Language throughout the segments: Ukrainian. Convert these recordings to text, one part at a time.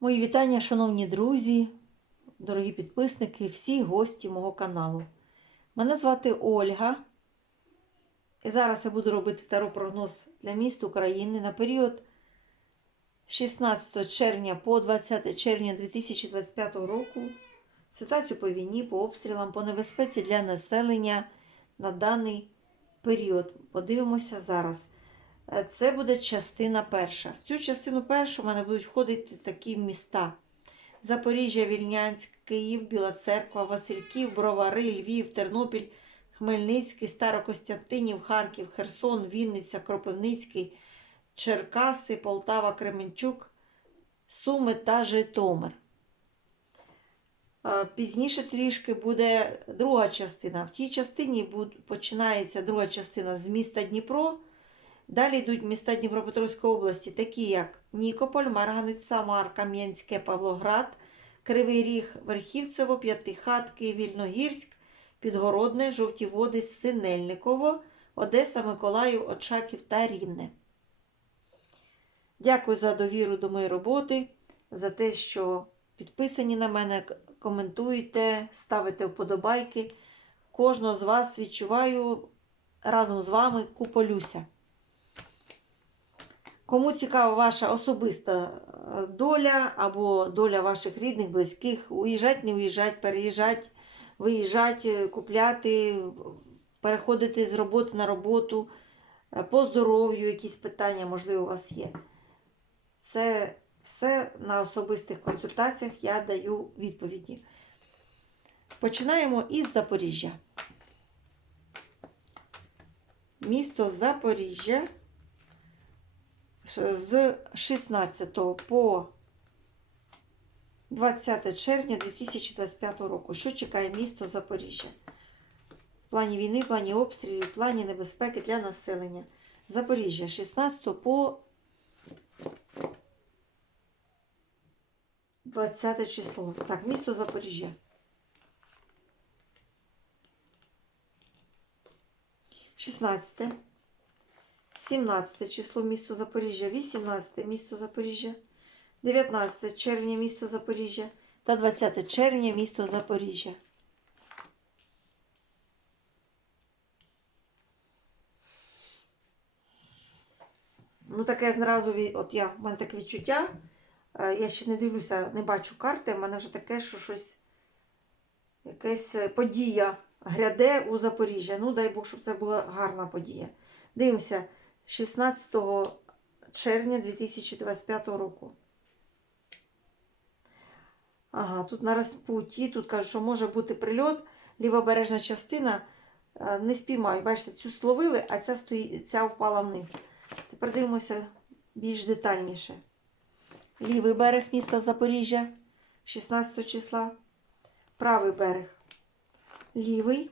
Мої вітання, шановні друзі, дорогі підписники, всі гості мого каналу. Мене звати Ольга. І зараз я буду робити таро-прогноз для міст України на період з 16 червня по 20 червня 2025 року. Ситуацію по війні, по обстрілам, по небезпеці для населення на даний період. Подивимося зараз. Е, Це буде частина перша. В цю частину першу в мене будуть входити такі міста: Запоріжжя, Вільнянськ, Київ, Біла Церква, Васильків, Бровари, Львів, Тернопіль, Хмельницький, Старокостянтинів, Харків, Херсон, Вінниця, Кропивницький, Черкаси, Полтава, Кременчук, Суми та Житомир. Е, Пізніше трішки буде друга частина. В тій частині починається друга частина з міста Дніпро. Далі йдуть міста Дніпропетровської області, такі як Нікополь, Марганець, Самар, Кам'янське, Павлоград, Кривий Ріг, Верхівцево, П'ятихатки, Вільногірськ, Підгородне, Жовті Води, Синельниково, Одеса, Миколаїв, Очаків та Рівне. Дякую за довіру до моєї роботи, за те, що підписані на мене, коментуєте, ставите вподобайки. Кожного з вас відчуваю разом з вами куполюся. Кому цікава ваша особиста е, доля або доля ваших рідних, близьких, уїжджать, не уїжджать, переїжджать, виїжджать, е, купляти, переходити з роботи на роботу, е, по здоров'ю, якісь питання, можливо, у вас є. Це все на особистих консультаціях я даю відповіді. Починаємо із Запоріжжя. Місто Запоріжжя з 16 по 20 червня 2025 року. Що чекає місто Запоріжжя? В плані війни, в плані обстрілів, в плані небезпеки для населення. Запоріжжя 16 по 20 число. Так, місто Запоріжжя. Шістнадцяте. 17 число місто Запоріжжя, 18 місто Запоріжжя, 19 червня місто Запоріжжя та 20 червня місто Запоріжжя. Ну, таке зразу, от я, в мене таке відчуття. е, Я ще не дивлюся, не бачу карти, в мене вже таке, що щось, якась е, подія гряде у Запоріжжя. Ну, дай Бог, щоб це була гарна подія. Дивимося. 16 червня 2025 року. Ага, тут на розпутті, тут кажуть, що може бути прильот, лівобережна частина е, не спіймають. Бачите, цю словили, а ця, стої... ця впала вниз. Тепер дивимося більш детальніше. Лівий берег міста Запоріжжя 16 числа. Правий берег. Лівий,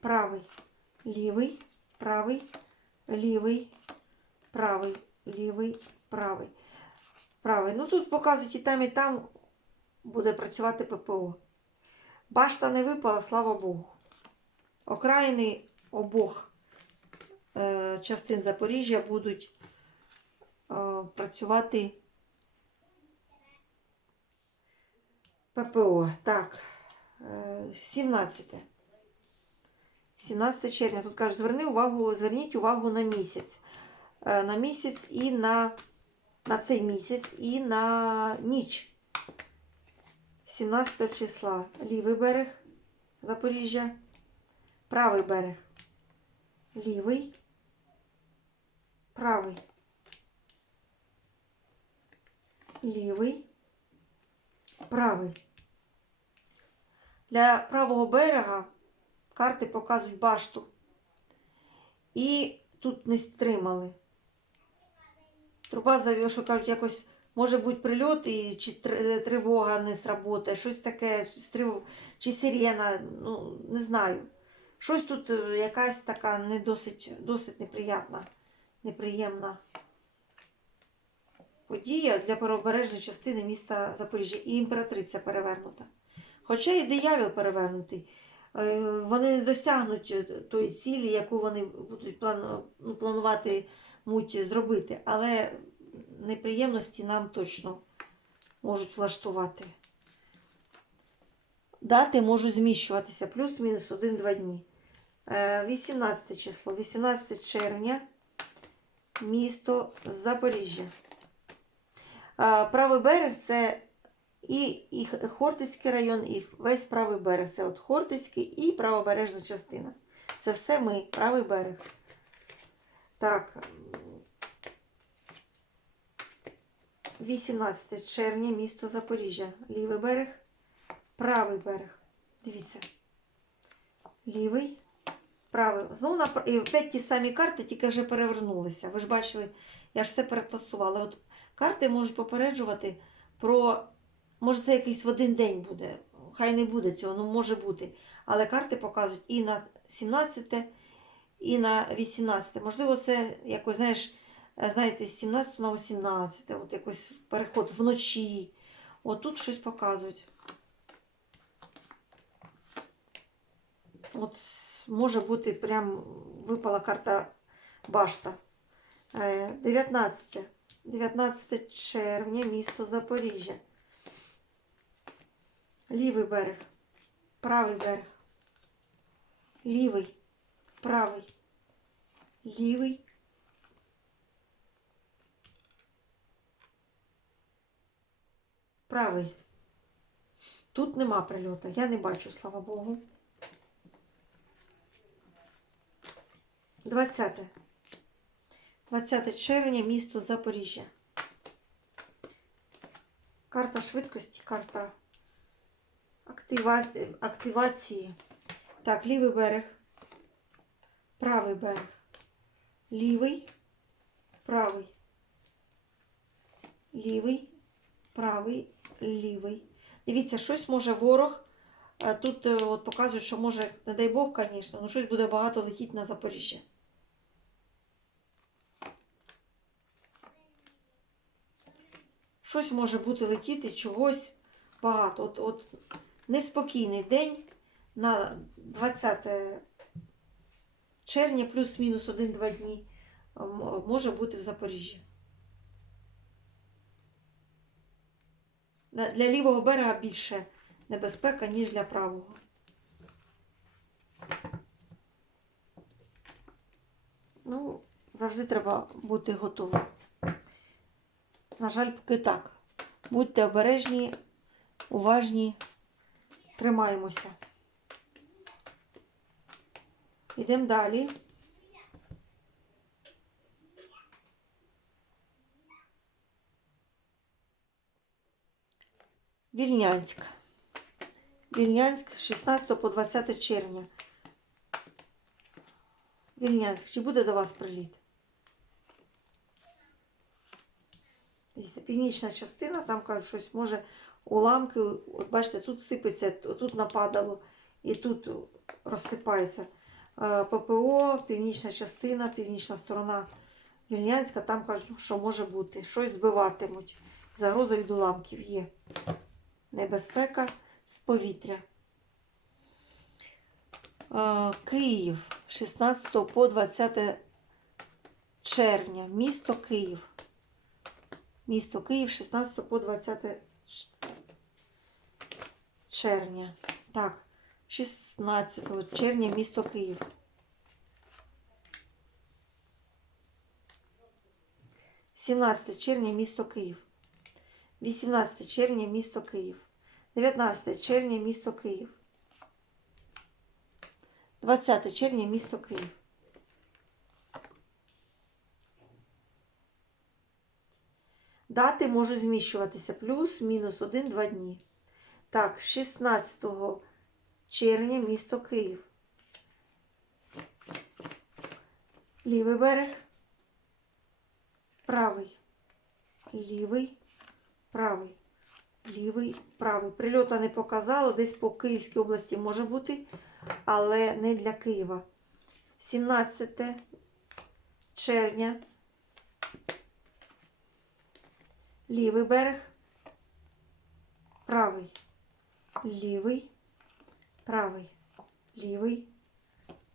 правий, лівий, правий, лівий, правий, лівий, правий. Правий. Ну тут показують і там, і там буде працювати ППО. Башта не випала, слава Богу. Окраїни обох е, частин Запоріжжя будуть е, працювати ППО. Так, е, 17. 17 червня. Тут кажуть, зверни увагу, зверніть увагу на місяць. Е, На місяць і на, на цей місяць і на ніч. 17 числа. Лівий берег Запоріжжя. Правий берег. Лівий. Правий. Лівий. Правий. Для правого берега карти показують башту. І тут не стримали. Труба завів, що кажуть, якось може бути прильот, і чи тривога не сработає, щось таке, чи сирена, ну, не знаю. Щось тут е, якась така не досить, досить неприятна, неприємна подія для правобережної частини міста Запоріжжя. І імператриця перевернута. Хоча і диявол перевернутий, е, вони не досягнуть е, тої цілі, яку вони будуть плану- ну, планувати муть зробити. Але неприємності нам точно можуть влаштувати. Дати можуть зміщуватися плюс-мінус 1-2 дні. Е, 18 число, 18 червня, місто Запоріжжя. Е, Правий берег це і, і Хортицький район, і весь правий берег. Це от Хортицький і правобережна частина. Це все ми, правий берег. Так. 18 червня, місто Запоріжжя. Лівий берег, правий берег. Дивіться. Лівий, правий. Знову на опять ті самі карти, тільки вже перевернулися. Ви ж бачили, я ж все перетасувала. От карти можуть попереджувати про. Може, це якийсь в один день буде. Хай не буде цього, ну може бути. Але карти показують і на 17, і на 18. Можливо, це якось, знаєш, е, знаєте, з 17 на 18, от якось переход вночі. От тут щось показують. От може бути прям випала карта башта. Е, 19. 19 червня, місто Запоріжжя. Лівий берег, правий берег. Лівий, правий, лівий. Правий. Тут нема прильота. Я не бачу, слава Богу. 20. 20 червня, місто Запоріжжя. Карта швидкості, карта актива- активації. Так, лівий берег, правий берег, лівий, правий, лівий, правий, лівий. Дивіться, щось може ворог. Тут е, от показують, що може, не дай Бог, звісно, але щось буде багато летіти на Запоріжжя. Щось може бути летіти, чогось багато. От, от неспокійний день на 20 червня, плюс-мінус 1-2 дні, може бути в Запоріжжі. Для лівого берега більше небезпека, ніж для правого. Ну, завжди треба бути готовим. На жаль, поки так. Будьте обережні, уважні, тримаємося. Йдемо далі. Вільнянськ. Вільнянськ з 16 по 20 червня. Вільнянськ, чи буде до вас приліт? Північна частина, там кажуть, щось може уламки. Бачите, тут сипеться, тут нападало і тут розсипається. Е, ППО, північна частина, північна сторона Вільнянська, там кажуть, що може бути. Щось збиватимуть. Загроза від уламків є. Небезпека з повітря. Е, Київ 16 по 20 червня. Місто Київ. Місто Київ 16 по 20 червня. Так, 16 червня місто Київ. Сімнадцяте червня місто Київ. 18 червня місто Київ. 19 червня місто Київ. 20 червня місто Київ. Дати можуть зміщуватися плюс, мінус 1-2 дні. Так, 16 червня місто Київ. Лівий берег. Правий. Лівий. Правий. Лівий, правий. Прильота не показало, десь по Київській області може бути, але не для Києва. 17 червня. Лівий берег. Правий. Лівий. Правий. Лівий.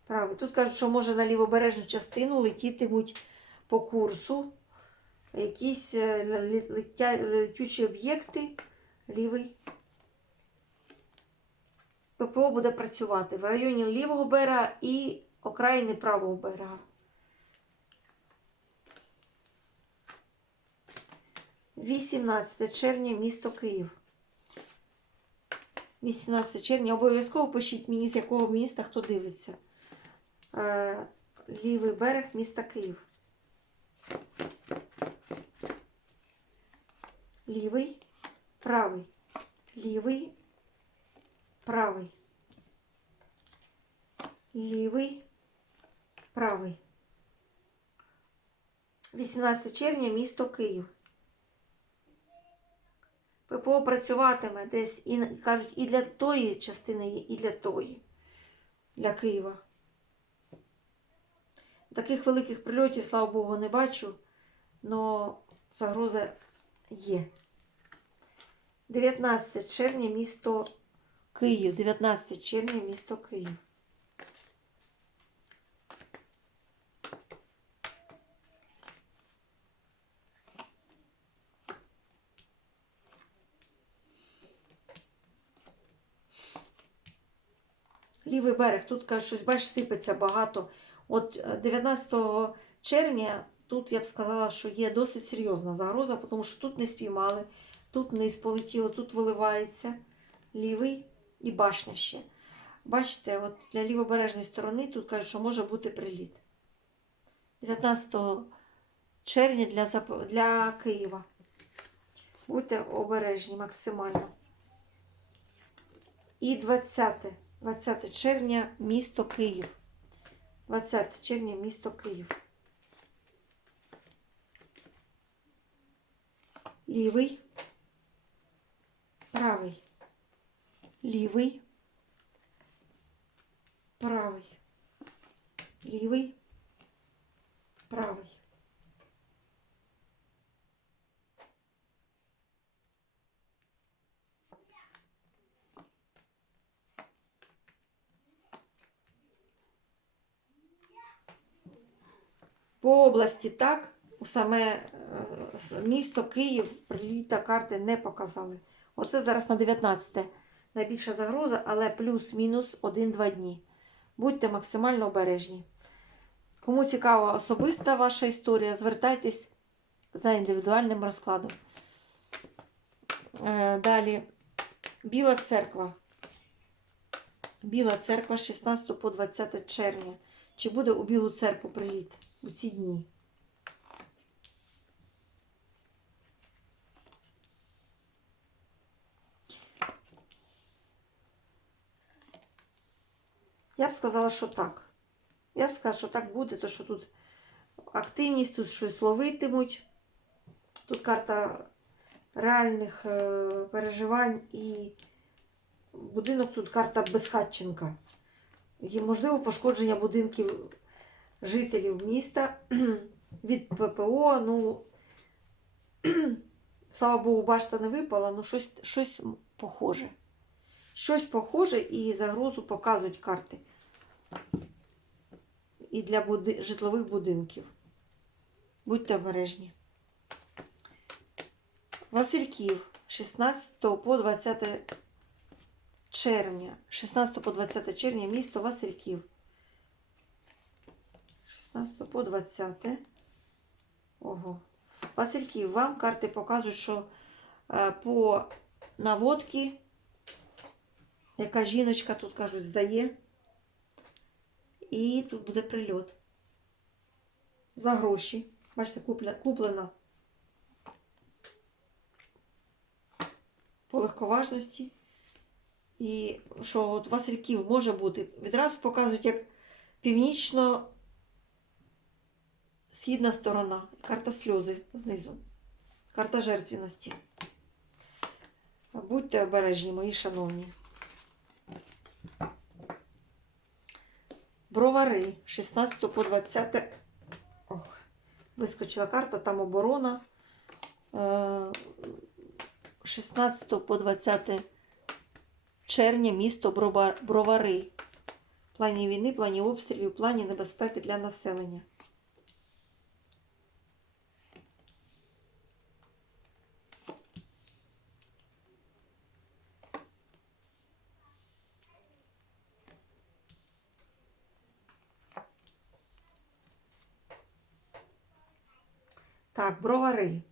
Правий. Тут кажуть, що може на лівобережну частину летітимуть по курсу якісь е, летючі об'єкти. Лівий. ППО буде працювати в районі лівого берега і окраїни правого берега. 18 червня, місто Київ. 18 червня. Обов'язково пишіть мені, з якого міста хто дивиться. Е, лівий берег міста Київ. Лівий, правий, лівий, правий, лівий, правий. 18 червня, місто Київ. ППО працюватиме десь і кажуть, і для тої частини є, і для тої, для Києва. Таких великих прильотів, слава Богу, не бачу, але загроза є. 19 червня, місто Київ. 19 червня, місто Київ. Лівий берег, тут каже, щось, бачиш, сипеться багато. От е, 19 червня тут я б сказала, що є досить серйозна загроза, тому що тут не спіймали, тут вниз полетіло, тут виливається лівий і башня ще. Бачите, от для лівобережної сторони тут кажуть, що може бути приліт. 19 червня для, Зап- для Києва. Будьте обережні максимально. І 20. 20 червня, місто Київ. 20 червня, місто Київ. Лівий. Правий. Лівий. Правий. Лівий. Правий. По області так, саме е, місто Київ приліта карти не показали. Оце зараз на 19 найбільша загроза, але плюс-мінус 1-2 дні. Будьте максимально обережні. Кому цікава особиста ваша історія, звертайтесь за індивідуальним розкладом. Е, Далі Біла церква. Біла церква з 16 по 20 червня. Чи буде у Білу церкву приліт у ці дні? Я б сказала, що так. Я б сказала, що так буде, то що тут активність, тут щось ловитимуть. Тут карта реальних е, переживань і будинок тут карта безхатченка. Є можливо пошкодження будинків жителів міста від ППО. Ну, слава Богу, башта не випала, ну щось, щось похоже. Щось похоже і загрозу показують карти. І для буди... житлових будинків. Будьте обережні. Васильків 16 по 20 червня. 16 по 20 червня місто Васильків. 16 по 20. Ого. Васильків, вам карти показують, що е, по наводці, яка жіночка тут кажуть, здає. І тут буде прильот. За гроші. Бачите, куплена по легковажності. І що от Васильків може бути. Відразу показують як північно-східна сторона. Карта сльози знизу. Карта жертвеності. Будьте обережні, мої шановні. Бровари 16 по 20. Ох, вискочила карта, там оборона. Е, 16 по 20 червня місто Бровари. В плані війни, плані обстрілів, плані небезпеки для населення. Так, бровари.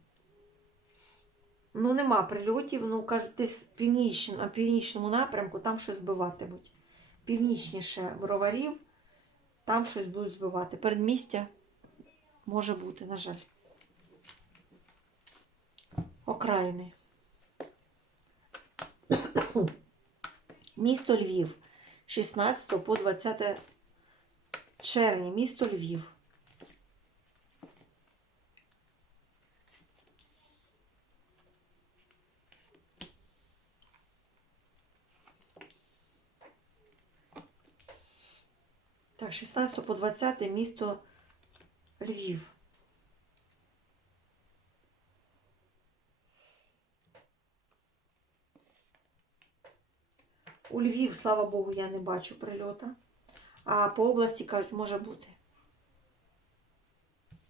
Ну, нема прильотів, ну кажуть, десь північ, на північному напрямку там щось збиватимуть. Північніше броварів, там щось будуть збивати. Передмістя може бути, на жаль. Окраїни. Місто Львів. 16 по 20 червня. Місто Львів. Так, 16 по 20 місто Львів. У Львів, слава Богу, я не бачу прильота. А по області кажуть, може бути.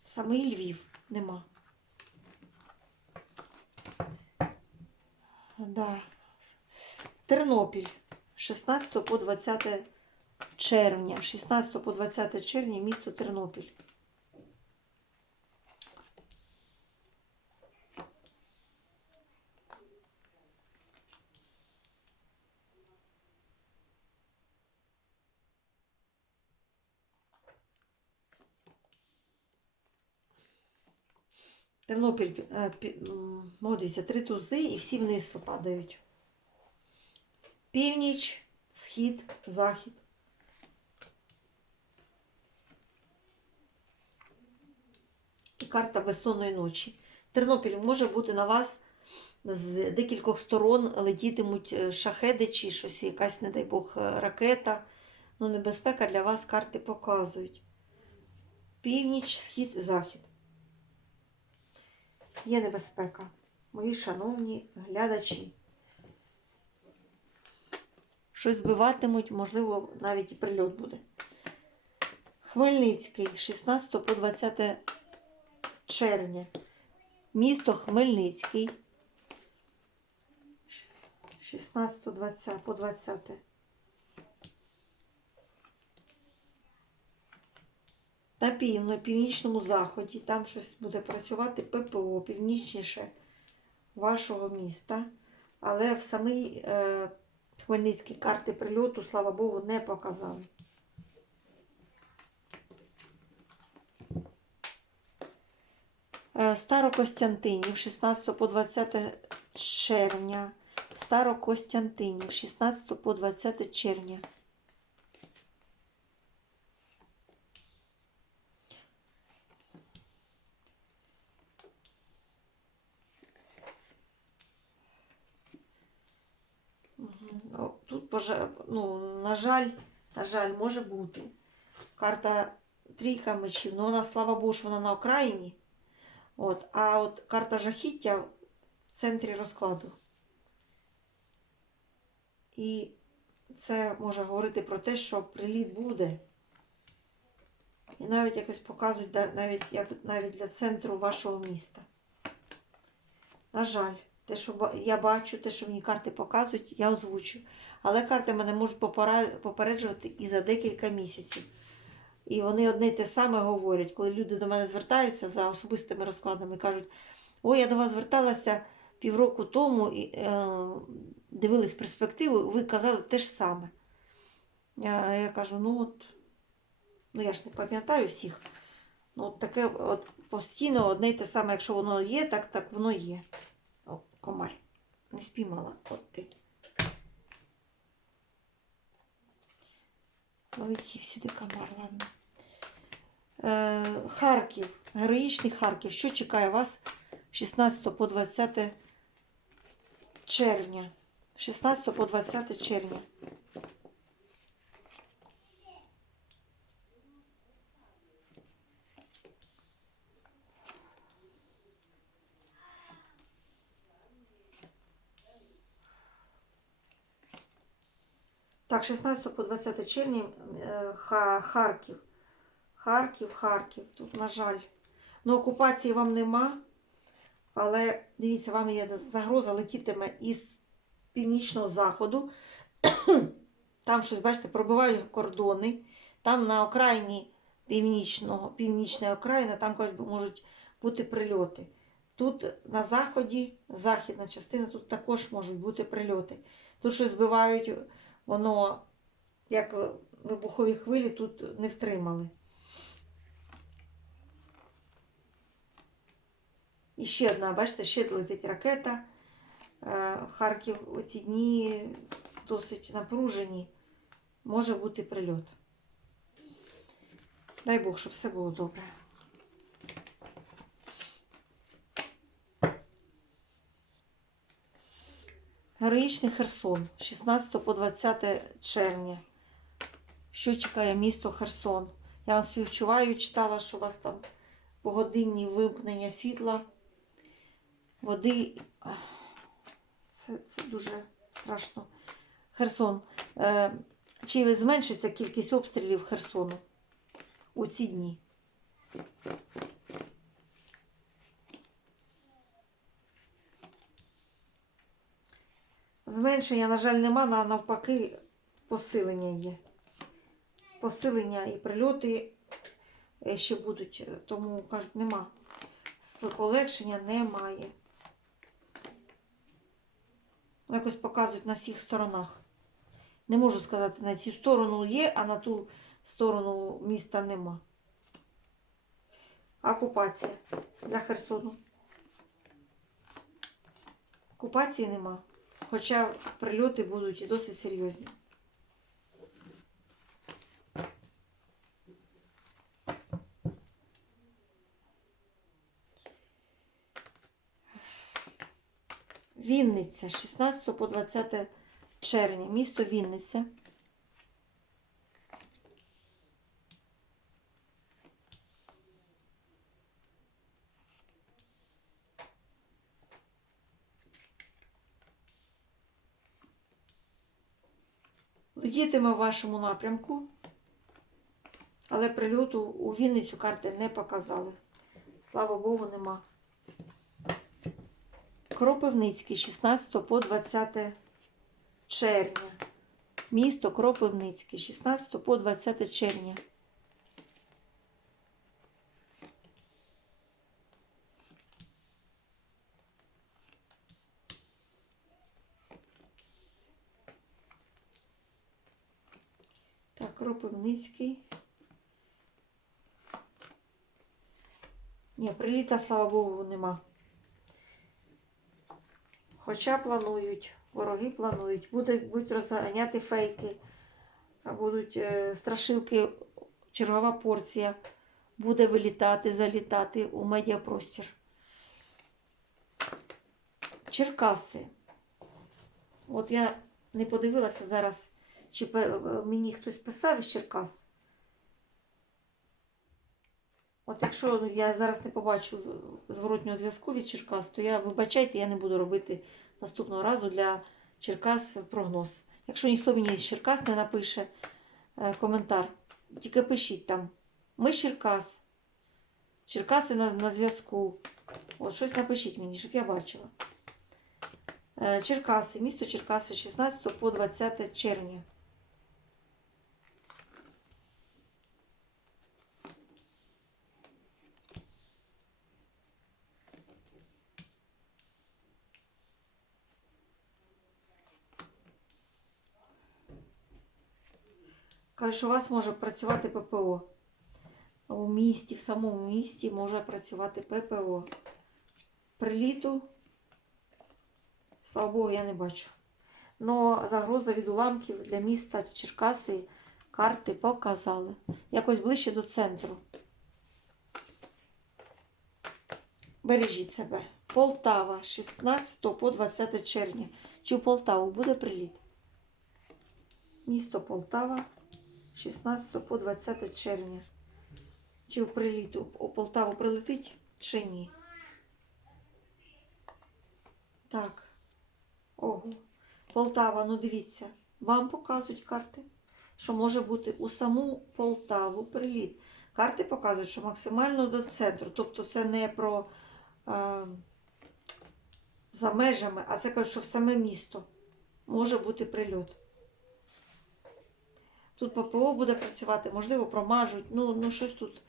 Самий Львів нема. Да. Тернопіль. 16 по 20 червня. 16 по 20 червня місто Тернопіль. Тернопіль, е, пі- м, о, дивіться, три тузи і всі вниз падають. Північ, схід, захід. І карта безсонної ночі. Тернопіль може бути на вас з декількох сторон летітимуть е, шахеди чи щось, якась, не дай Бог, е, ракета. Ну, небезпека для вас карти показують. Північ, схід, захід. Є небезпека. Мої шановні глядачі. Щось збиватимуть, можливо, навіть і прильот буде. Хмельницький, 16 по 20 червня. Місто Хмельницький. 16 20, по 20. На півно, північному заході, там щось буде працювати ППО північніше вашого міста. Але в самій е, Хмельницькій карти прильоту, слава Богу, не показали. Старокостянтинів 16 по 20 червня. Старокостянтинів 16 по 20 червня. Тут, ну, на жаль, на жаль, може бути. Карта трійка мечів, ну вона, слава Богу, вона на окраїні. От, а от карта жахіття в центрі розкладу. І це може говорити про те, що приліт буде. І навіть якось показують навіть, навіть для центру вашого міста. На жаль, те, що я бачу, те, що мені карти показують, я озвучу. Але карти мене можуть попереджувати і за декілька місяців. І вони одне те саме говорять, коли люди до мене звертаються за особистими розкладами, кажуть: ой, я до вас зверталася півроку тому і е, дивились перспективу, ви казали те ж саме. Я, я кажу, ну от, ну я ж не пам'ятаю всіх. Ну, от таке от постійно одне й те саме, якщо воно є, так, так воно є. О, комар. Не спіймала. От ти. Летів сюди комар, ладно. Е, Харків. Героїчний Харків. Що чекає вас 16 по 20 червня? 16 по 20 червня. Так, 16 по 20 червня е, Ха- Харків. Харків, Харків. Тут, на жаль. Ну, окупації вам нема. Але дивіться, вам є загроза летітиме із північного заходу. Там щось, бачите, пробивають кордони. Там на окраїні північного, північної окраїни, там кажуть, можуть бути прильоти. Тут на заході, західна частина, тут також можуть бути прильоти. Тут щось збивають, воно як вибухові хвилі тут не втримали. І ще одна, бачите, ще летить ракета. Е, Харків у ці дні досить напружені. Може бути прильот. Дай Бог, щоб все було добре. Героїчний Херсон, 16 по 20 червня. Що чекає місто Херсон? Я вам співчуваю, читала, що у вас там погодинні вимкнення світла, води. Це, це дуже страшно. Херсон. Е, чи зменшиться кількість обстрілів Херсону у ці дні? Зменшення, на жаль, нема, на навпаки, посилення є. Посилення і прильоти е, ще будуть, е, тому кажуть, нема. Полегшення немає. Ну, Якось показують на всіх сторонах. Не можу сказати, на цю сторону є, а на ту сторону міста нема. Окупація для Херсону. Окупації нема. Хоча прильоти будуть і досить серйозні. Вінниця, 16 по 20 червня. Місто Вінниця. Летітиме в вашому напрямку, але прильоту у Вінницю карти не показали. Слава Богу, нема. Кропивницький, 16 по 20 червня. Місто Кропивницький, 16 по 20 червня. Так, Кропивницький. Ні, приліта, слава Богу, нема. Хоча планують, вороги планують, будуть, будуть розганяти фейки, будуть е, страшилки, чергова порція буде вилітати, залітати у медіапростір. Черкаси. От я не подивилася зараз, чи мені хтось писав із Черкас. От якщо ну, я зараз не побачу зворотнього зв'язку від Черкас, то я вибачайте, я не буду робити наступного разу для Черкас прогноз. Якщо ніхто мені з Черкас не напише е, коментар, тільки пишіть там. Ми Черкас. Черкаси на, на зв'язку. От щось напишіть мені, щоб я бачила. Е, Черкаси, місто Черкаси, 16 по 20 червня. Кажуть, що у вас може працювати ППО. У місті, в самому місті може працювати ППО. Приліту, слава Богу, я не бачу. Но загроза від уламків для міста Черкаси карти показали. Якось ближче до центру. Бережіть себе. Полтава, 16 по 20 червня. Чи в Полтаву буде приліт? Місто Полтава, 16 по 20 червня. Чи в приліту у Полтаву прилетить, чи ні? Так. Ого. Полтава, ну дивіться, вам показують карти, що може бути у саму Полтаву приліт. Карти показують, що максимально до центру. Тобто це не про е, за межами, а це кажуть, що в саме місто може бути прильот. Тут ППО буде працювати, можливо, промажуть. Ну, ну щось тут,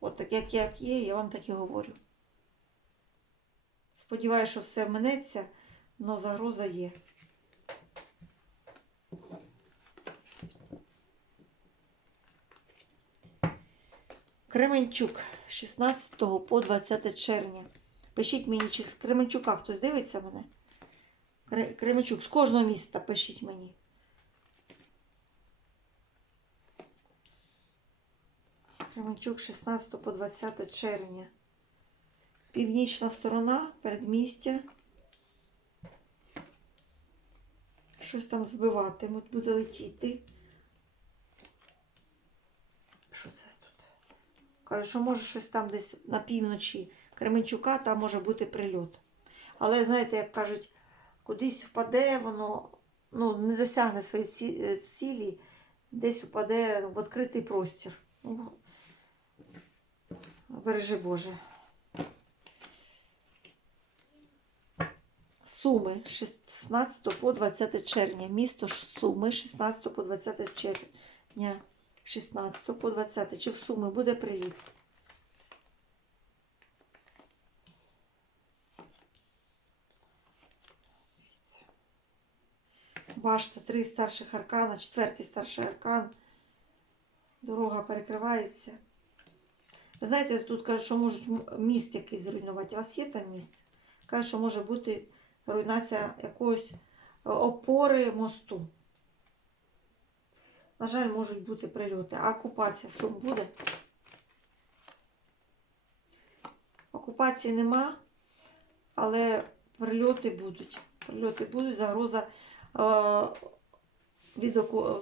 от так як, як є, я вам так і говорю. Сподіваюся, що все минеться, але загроза є. Кременчук 16 по 20 червня. Пишіть мені, чи з Кременчука хтось дивиться мене? Кременчук, з кожного міста пишіть мені. Кременчук 16 по 20 червня. Північна сторона, передмістя. Щось там збиватимуть, буде летіти. Що це тут? Кажу, що може щось там десь на півночі Кременчука, там може бути прильот. Але знаєте, як кажуть, кудись впаде, воно ну, не досягне своєї е, цілі, десь впаде в відкритий простір. Бережи Боже. Суми 16 по 20 червня. Місто Суми 16 по 20 червня. 16 по 20. Чи в Суми буде приліт? Башта, три старших аркана, четвертий старший аркан. Дорога перекривається. Знаєте, тут кажуть, що можуть міст якийсь зруйнувати. У вас є там міст? Кажуть, що може бути руйнація якоїсь е, опори мосту. На жаль, можуть бути прильоти. А окупація сум буде? Окупації нема, але прильоти будуть. Прильоти будуть, загроза, е, від,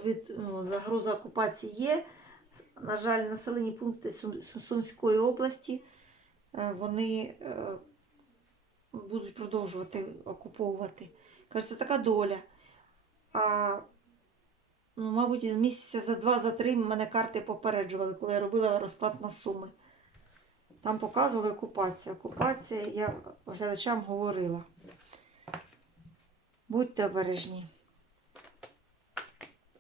від, ну, загроза окупації є. На жаль, населені пункти Сум- Сум- Сумської області е, вони е, будуть продовжувати окуповувати. Кажуть, це така доля. А, ну, мабуть, місяця за два, за три мене карти попереджували, коли я робила розклад на суми. Там показували окупація. Окупація, я глядачам говорила. Будьте обережні.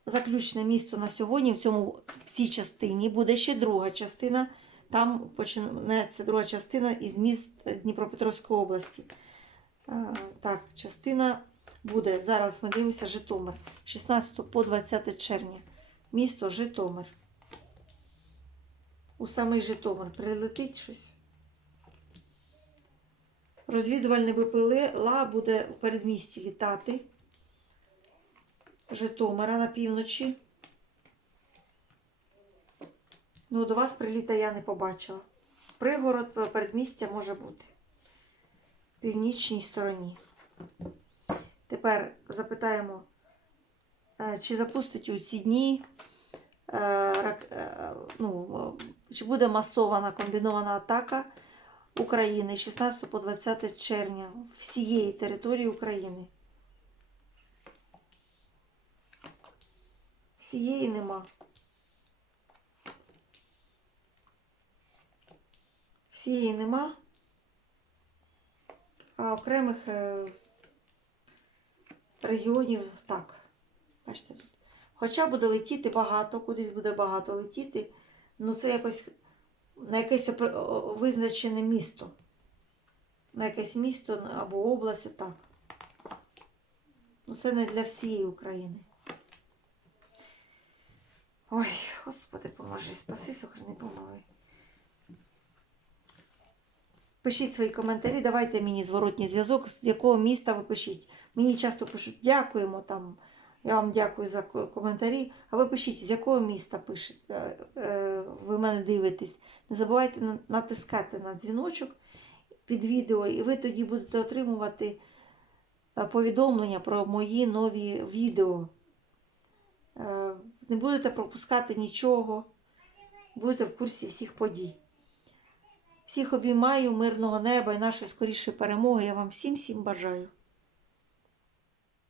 Заключне місто на сьогодні в цьому в цій частині буде ще друга частина. Там починається друга частина із міст Дніпропетровської області. Так, частина буде. Зараз ми дивимося Житомир. 16 по 20 червня. Місто Житомир. У самий Житомир прилетить щось. Розвідувальний БПЛА буде в передмісті літати. Житомира на півночі. Ну, до вас приліта я не побачила. Пригород передмістя може бути. В північній стороні. Тепер запитаємо, е, чи запустить у ці дні, е, е, ну, чи буде масована комбінована атака України 16 по 20 червня всієї території України. Всієї нема. Всієї нема. А окремих е, регіонів так. Бачите тут. Хоча буде летіти багато, кудись буде багато летіти, ну це якось на якесь визначене місто. На якесь місто або область, отак. Ну це не для всієї України. Ой, Господи, поможи, спаси, сохрани, помилуй. Пишіть свої коментарі, давайте мені зворотній зв'язок, з якого міста ви пишіть. Мені часто пишуть дякуємо там. Я вам дякую за коментарі. А ви пишіть, з якого міста пишете, е, е, ви мене дивитесь. Не забувайте натискати на дзвіночок під відео, і ви тоді будете отримувати е, повідомлення про мої нові відео. Е, Не будете пропускати нічого, будете в курсі всіх подій. Всіх обіймаю, мирного неба і нашої скорішої перемоги. Я вам всім всім бажаю.